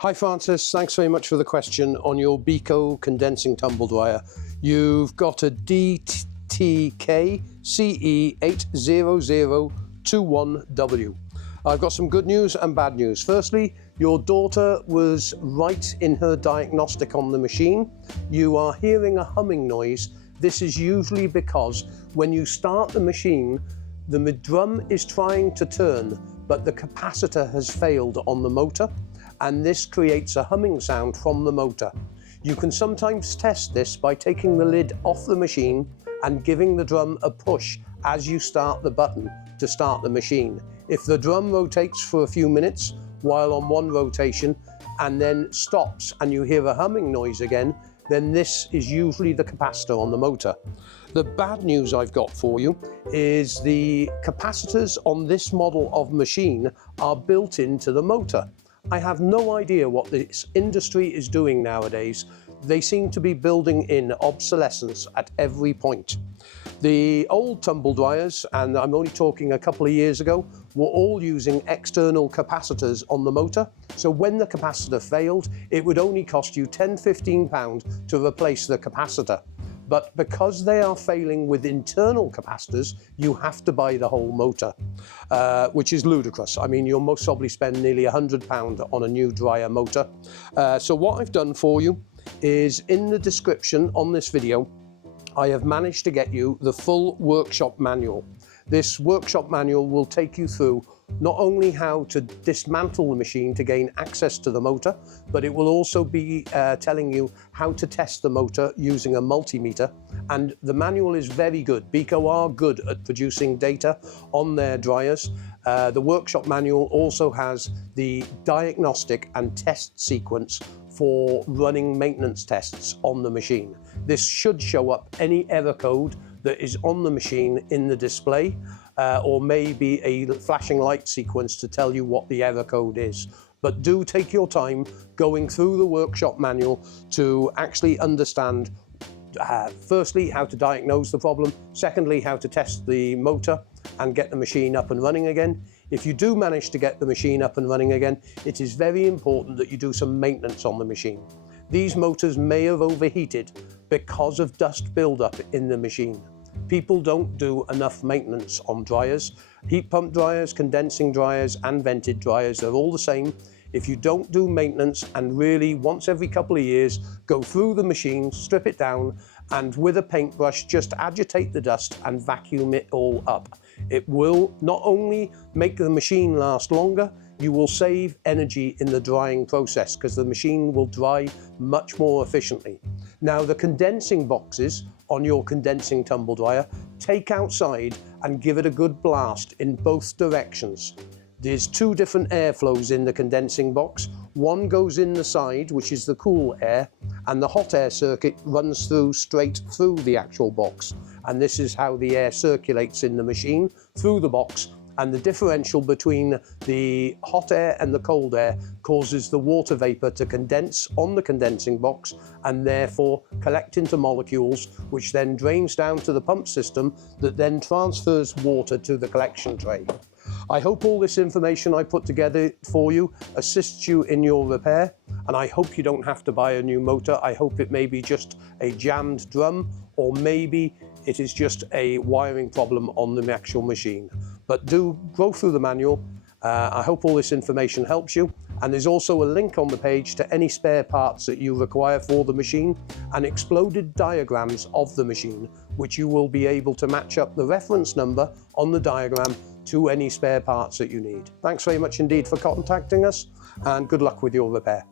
Hi Francis, thanks very much for the question on your Beko condensing tumble dryer. You've got a DTKCE80021W. I've got some good news and bad news. Firstly, your daughter was right in her diagnostic on the machine. You are hearing a humming noise. This is usually because when you start the machine, the drum is trying to turn, but the capacitor has failed on the motor, and this creates a humming sound from the motor. You can sometimes test this by taking the lid off the machine and giving the drum a push as you start the button to start the machine. If the drum rotates for a few minutes while on one rotation and then stops and you hear a humming noise again, then this is usually the capacitor on the motor. The bad news I've got for you is the capacitors on this model of machine are built into the motor. I have no idea what this industry is doing nowadays. They seem to be building in obsolescence at every point. The old tumble dryers, and I'm only talking a couple of years ago, were all using external capacitors on the motor. So when the capacitor failed, it would only cost you £10–15 to replace the capacitor. But because they are failing with internal capacitors, you have to buy the whole motor, which is ludicrous. I mean, you'll most probably spend nearly £100 on a new dryer motor. So what I've done for you is in the description on this video, I have managed to get you the full workshop manual. This workshop manual will take you through not only how to dismantle the machine to gain access to the motor, but it will also be telling you how to test the motor using a multimeter. And the manual is very good. Beko are good at producing data on their dryers. The workshop manual also has the diagnostic and test sequence for running maintenance tests on the machine. This should show up any error code that is on the machine in the display, or maybe a flashing light sequence to tell you what the error code is. But do take your time going through the workshop manual to actually understand firstly how to diagnose the problem, secondly how to test the motor and get the machine up and running again. If you do manage to get the machine up and running again, it is very important that you do some maintenance on the machine. These motors may have overheated because of dust buildup in the machine. People don't do enough maintenance on dryers. Heat pump dryers, condensing dryers and vented dryers, they're all the same. If you don't do maintenance and really once every couple of years go through the machine, strip it down, and with a paintbrush just agitate the dust and vacuum it all up, it will not only make the machine last longer, you will save energy in the drying process because the machine will dry much more efficiently. Now, the condensing boxes on your condensing tumble dryer, take outside and give it a good blast in both directions. There's two different airflows in the condensing box. One goes in the side, which is the cool air, and the hot air circuit runs through straight through the actual box. And this is how the air circulates in the machine through the box. And the differential between the hot air and the cold air causes the water vapor to condense on the condensing box and therefore collect into molecules, which then drains down to the pump system that then transfers water to the collection tray. I hope all this information I put together for you assists you in your repair, and I hope you don't have to buy a new motor. I hope it may be just a jammed drum, or maybe it is just a wiring problem on the actual machine. But do go through the manual. I hope all this information helps you. And there's also a link on the page to any spare parts that you require for the machine and exploded diagrams of the machine, which you will be able to match up the reference number on the diagram to any spare parts that you need. Thanks very much indeed for contacting us, and good luck with your repair.